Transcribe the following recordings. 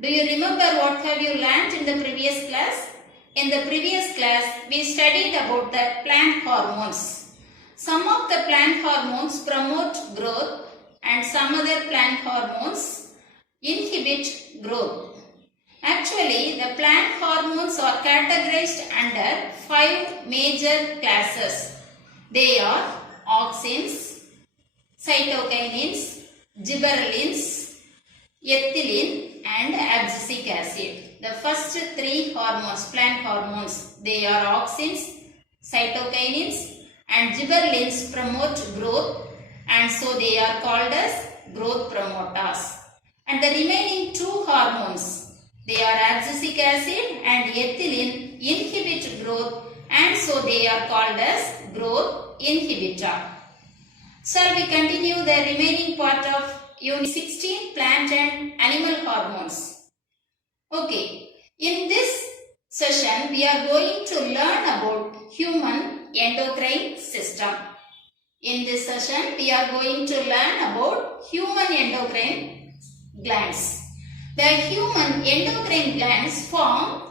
Do you remember what have you learnt in the previous class? In the previous class, we studied about the plant hormones. Some of the plant hormones promote growth and some other plant hormones inhibit growth. Actually, the plant hormones are categorized under 5 major classes. They are auxins, cytokinins, gibberellins, ethylene and abscisic acid. The first 3 hormones, plant hormones, they are auxins, cytokinins and gibberellins promote growth, and so they are called as growth promoters. And the remaining 2 hormones, they are abscisic acid and ethylene, inhibit growth, and so they are called as growth inhibitor. Shall we continue the remaining part of Unit 16, plant and animal hormones? Okay, in this session we are going to learn about human endocrine system. In this session we are going to learn about human endocrine glands. The human endocrine glands form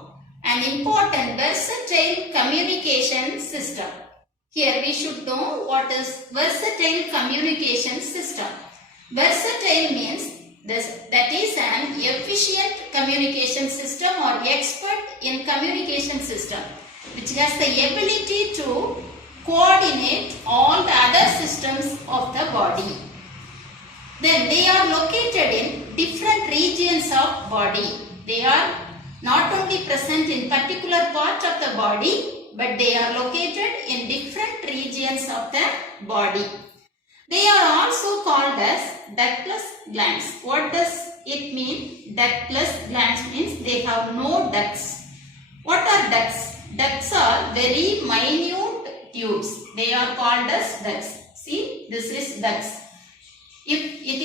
an important versatile communication system. Here we should know what is versatile communication system. Versatile means that is an efficient communication system or expert in communication system which has the ability to coordinate all the other systems of the body. Then they are located in different regions of body. They are not only present in particular part of the body, but they are located in different regions of the body. They are also called as ductless glands. What does it mean? Ductless glands means they have no ducts. What are ducts? Ducts are very minute tubes. They are called as ducts. See, this is ducts. If it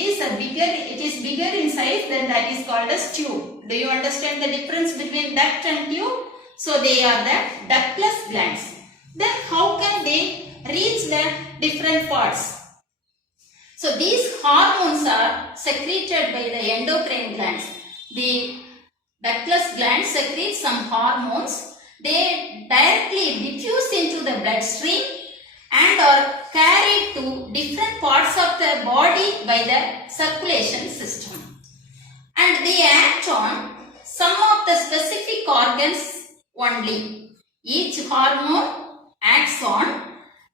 is bigger in size, then that is called as tube. Do you understand the difference between duct and tube? So they are the ductless glands. Then how can they reach the different parts? So these hormones are secreted by the endocrine glands. The ductless glands secrete some hormones. They directly diffuse into the bloodstream and are carried to different parts of the body by the circulation system. And they act on some of the specific organs only. Each hormone acts on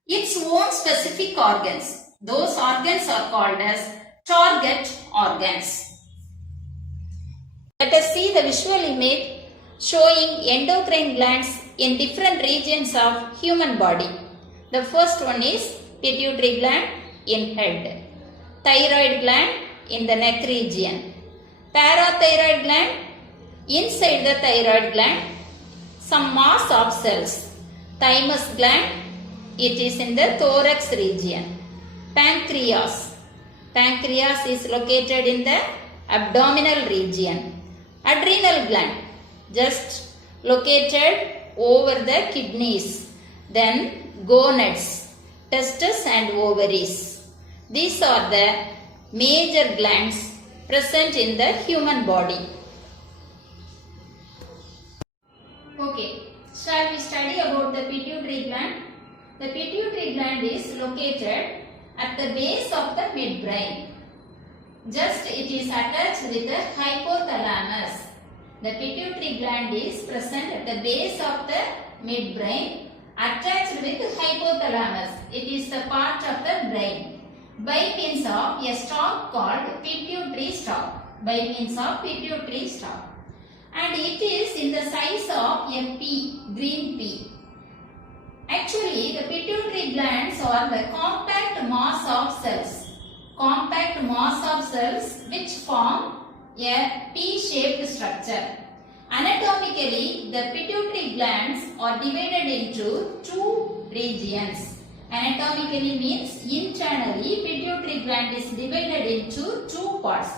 its own specific organs. Those organs are called as target organs. Let us see the visual image showing endocrine glands in different regions of human body. The first one is pituitary gland in head, thyroid gland in the neck region, parathyroid gland inside the thyroid gland, some mass of cells, thymus gland, it is in the thorax region, pancreas, pancreas is located in the abdominal region, adrenal gland just located over the kidneys, then gonads, testes and ovaries. These are the major glands present in the human body. Okay, shall we study about the pituitary gland? The pituitary gland is located at the base of the midbrain. Just it is attached with the hypothalamus. The pituitary gland is present at the base of the midbrain, attached with hypothalamus. It is the part of the brain by means of a stalk called pituitary stalk. By means of pituitary stalk. And it is in the size of a pea, green pea. Actually, the pituitary glands are the compact mass of cells. Compact mass of cells which form a pea-shaped structure. Anatomically, the pituitary glands are divided into 2 regions. Anatomically means internally pituitary gland is divided into 2 parts.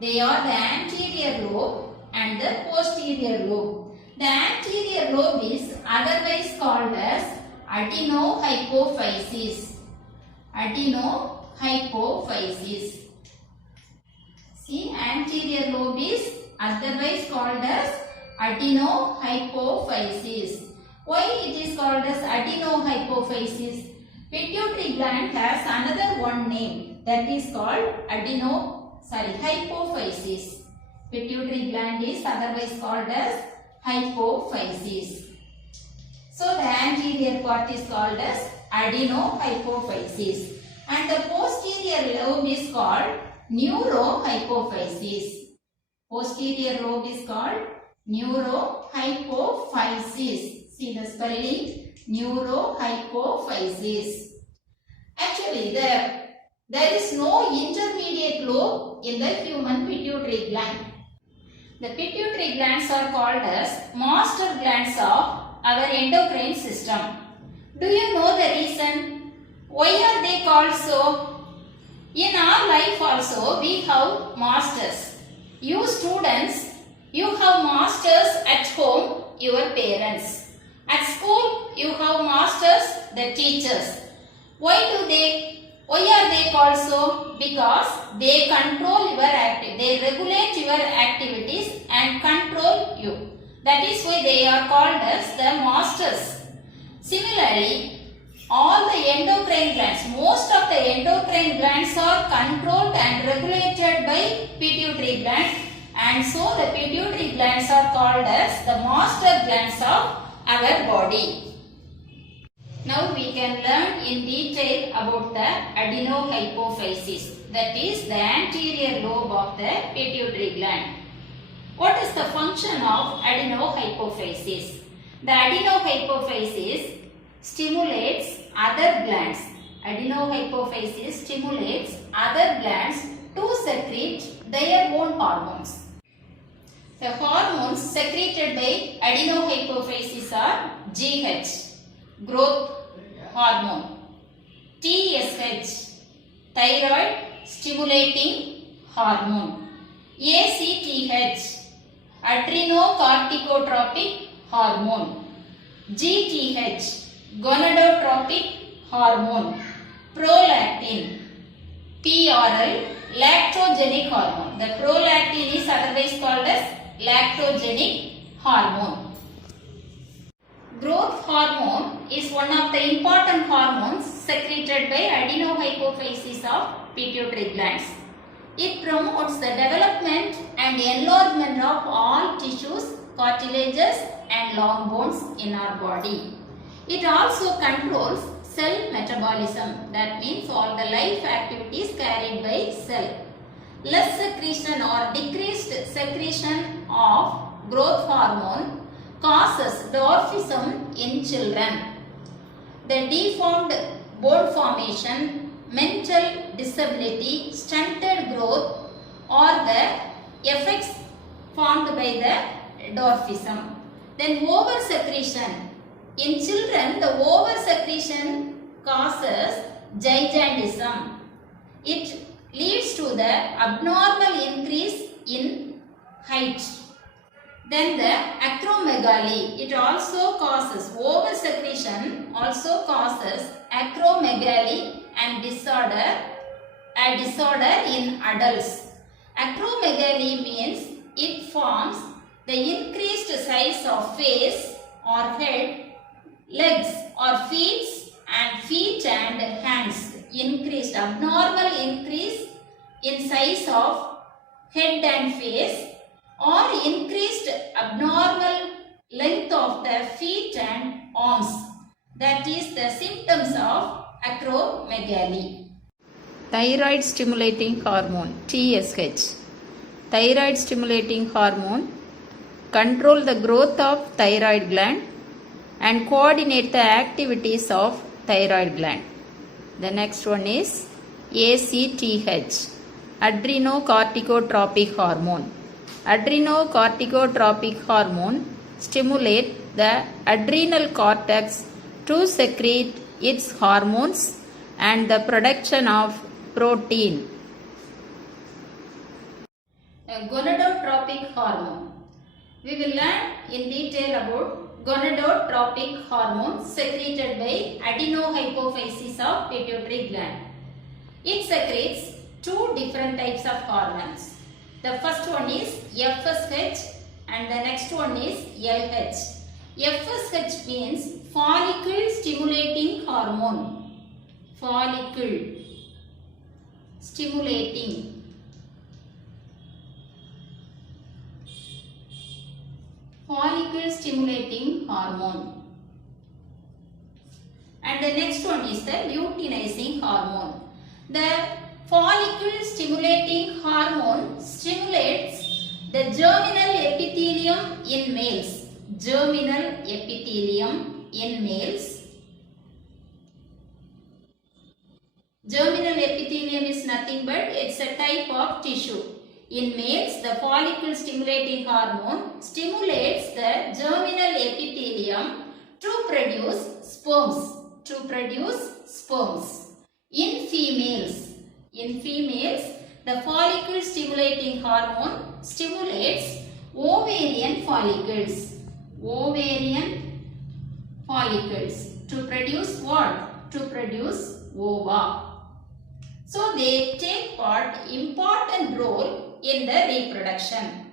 They are the anterior lobe and the posterior lobe. The anterior lobe is otherwise called as adenohypophysis. Adenohypophysis. See, anterior lobe is otherwise called as adenohypophysis. Why it is called as adenohypophysis? Pituitary gland has another one name, that is called hypophysis. Pituitary gland is otherwise called as hypophysis. So the anterior part is called as adenohypophysis and the posterior lobe is called neurohypophysis. Posterior lobe is called neurohypophysis. See the spelling, neurohypophysis. Actually, there is no intermediate lobe in the human pituitary gland. The pituitary glands are called as master glands of our endocrine system. Do you know the reason? Why are they called so? In our life also, we have masters. You students, you have masters at home, your parents. At school, you have masters, the teachers. Why are they called so? Because they control your activity, they regulate your activities and control you. That is why they are called as the masters. Similarly, all the endocrine glands, most of the endocrine glands are controlled and regulated by pituitary gland, and so the pituitary glands are called as the master glands of our body. Now we can learn in detail about the adenohypophysis, that is the anterior lobe of the pituitary gland. What is the function of adenohypophysis? The adenohypophysis stimulates other glands. Adenohypophysis stimulates other glands to secrete their own hormones. The hormones secreted by adenohypophysis are GH, growth hormone, TSH, thyroid stimulating hormone, ACTH, adrenocorticotropic hormone, GTH, gonadotropic hormone, prolactin, PRL, lactogenic hormone. The prolactin is otherwise called as lactogenic hormone. Growth hormone is one of the important hormones secreted by adenohypophysis of pituitary glands. It promotes the development and enlargement of all tissues, cartilages and long bones in our body. It also controls cell metabolism, that means all the life activities carried by cell. Less secretion or decreased secretion of growth hormone causes dwarfism in children. The deformed bone formation, mental disability, stunted growth are the effects formed by the dwarfism. Then oversecretion. In children, the oversecretion causes gigantism. It leads to the abnormal increase in height. Then the acromegaly. It also causes oversecretion, also causes acromegaly and disorder in adults. Acromegaly means it forms the increased size of face or head, legs or feet and hands. Increased, abnormal increase in size of head and face, or increased abnormal length of the feet and arms. That is the symptoms of acromegaly. Thyroid stimulating hormone, TSH. Thyroid stimulating hormone control the growth of thyroid gland and coordinate the activities of thyroid gland. The next one is ACTH, adrenocorticotropic hormone. Adrenocorticotropic hormone stimulate the adrenal cortex to secrete its hormones and the production of protein. A gonadotropic hormone. We will learn in detail about gonadotropic hormone secreted by adenohypophysis of pituitary gland. It secretes two different types of hormones. The first one is FSH and the next one is LH. FSH means follicle stimulating hormone. Follicle stimulating. Follicle stimulating hormone. And the next one is the luteinizing hormone. The follicle stimulating hormone stimulates the germinal epithelium in males. Germinal epithelium in males. Germinal epithelium is nothing but it's a type of tissue. In males, the follicle stimulating hormone stimulates the germinal epithelium to produce sperms. In females, the follicle stimulating hormone stimulates ovarian follicles. Ovarian follicles to produce what? To produce ova. So they take important role in the reproduction.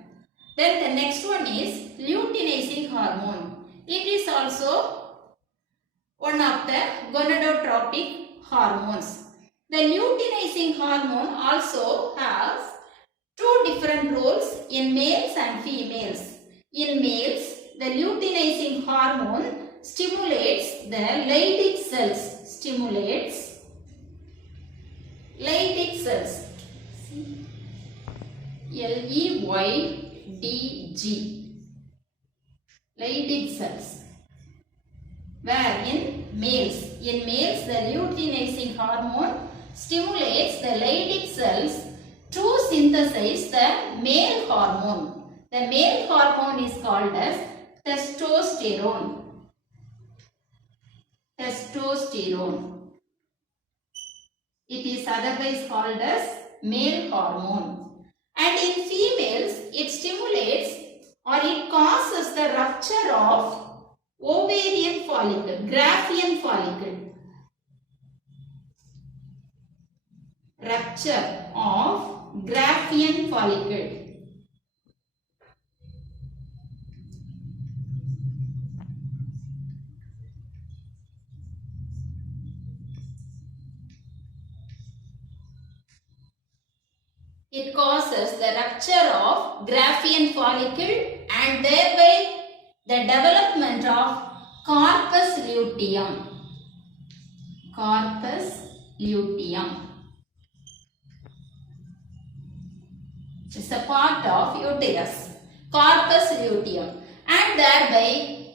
Then the next one is luteinizing hormone. It is also one of the gonadotropic hormones. The luteinizing hormone also has two different roles in males and females. In males, the luteinizing hormone stimulates the Leydig cells. Leydig cells. L-E-Y-D-G. Leydig cells. Where in males, the luteinizing hormone stimulates the Leydig cells to synthesize the male hormone. The male hormone is called as testosterone. It is otherwise called as male hormone. And in females, it stimulates or it causes the rupture of ovarian follicle, Graafian follicle. Rupture of Graafian follicle. It causes the rupture of Graafian follicle and thereby the development of corpus luteum. It's a part of uterus. Corpus luteum. And thereby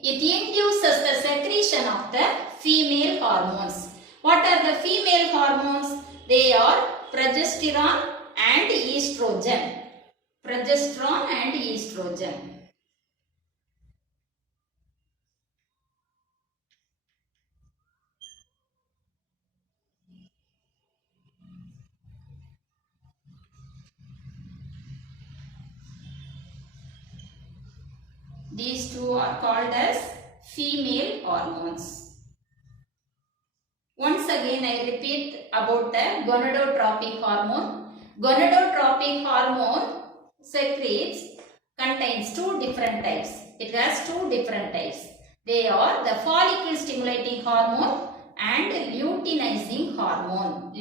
it induces the secretion of the female hormones. What are the female hormones? They are progesterone and estrogen. These two are called as female hormones. Once again I repeat about the gonadotropic hormone. Gonadotropic hormone contains two different types. It has two different types. They are the follicle stimulating hormone and luteinizing hormone.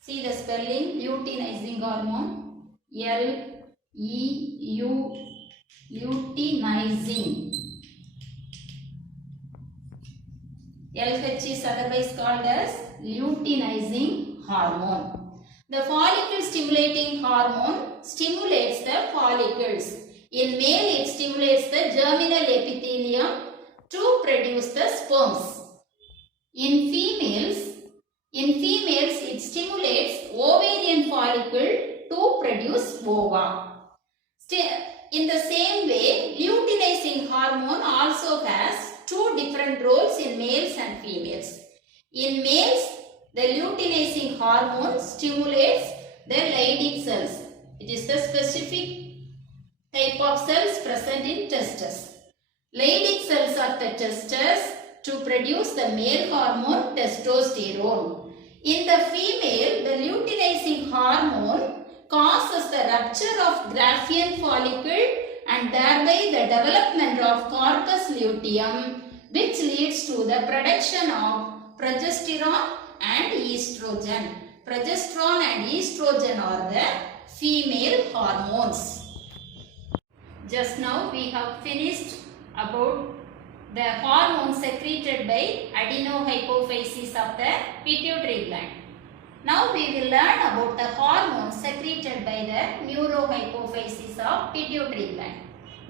See the spelling, luteinizing hormone. L-E-U, luteinizing. LH is otherwise called as luteinizing hormone. The follicle stimulating hormone stimulates the follicles. In male, it stimulates the germinal epithelium to produce the sperms. In females, it stimulates ovarian follicle to produce ova. In the same way, luteinizing hormone also has two different roles in males and females. In males, the luteinizing hormone stimulates the Leydig cells. It is the specific type of cells present in testes. Leydig cells are the testes to produce the male hormone testosterone. In the female, the luteinizing hormone causes the rupture of Graafian follicle and thereby the development of corpus luteum, which leads to the production of progesterone and estrogen. Progesterone and estrogen are the female hormones. Just now we have finished about the hormones secreted by adenohypophysis of the pituitary gland. Now we will learn about the hormones secreted by the neurohypophysis of pituitary gland.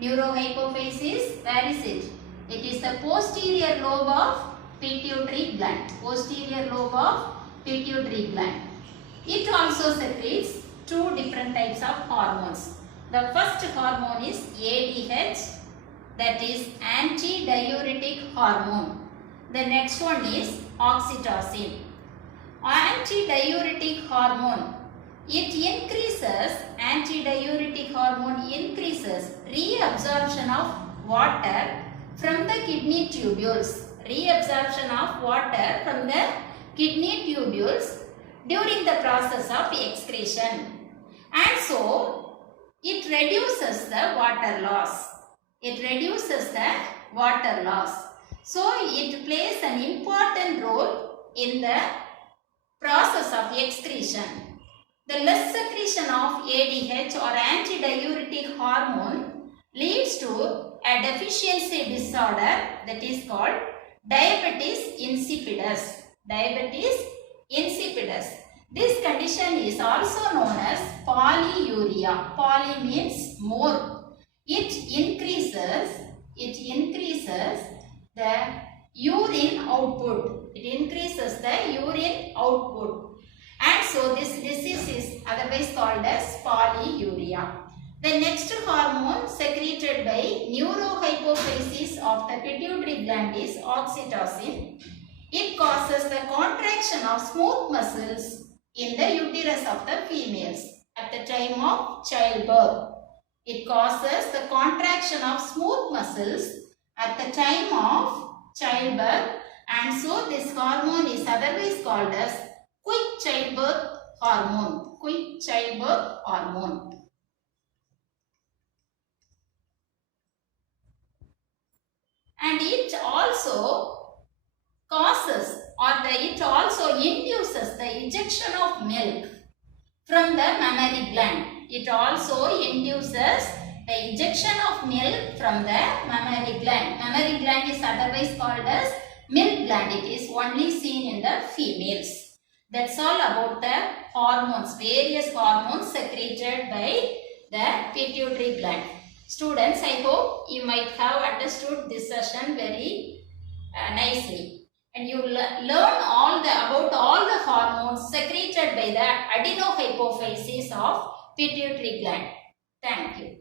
Neurohypophysis, where is it? It is the posterior lobe of pituitary gland. Posterior lobe of pituitary gland. It also secretes two different types of hormones. The first hormone is ADH, that is antidiuretic hormone. The next one is oxytocin. Antidiuretic hormone, it increases, antidiuretic hormone increases reabsorption of water from the kidney tubules. Reabsorption of water from the kidney tubules during the process of excretion. And so, it reduces the water loss. It reduces the water loss. So, it plays an important role in the process of excretion. The less secretion of ADH or antidiuretic hormone leads to a deficiency disorder that is called diabetes insipidus. Diabetes insipidus. This condition is also known as polyuria. Poly means more. It increases the urine output. It increases the urine output. And so this disease is otherwise called as polyuria. The next hormone secreted by neurohypophysis of the pituitary gland is oxytocin. It causes the contraction of smooth muscles in the uterus of the females at the time of childbirth. It causes the contraction of smooth muscles at the time of childbirth, and so this hormone is otherwise called as quick childbirth hormone. Quick childbirth hormone. And it also causes it also induces the ejection of milk from the mammary gland. It also induces the ejection of milk from the mammary gland. Mammary gland is otherwise called as milk gland. It is only seen in the females. That's all about the hormones, various hormones secreted by the pituitary gland. Students, I hope you might have understood this session very nicely. And you learn about all the hormones secreted by the adenohypophysis of pituitary gland. Thank you.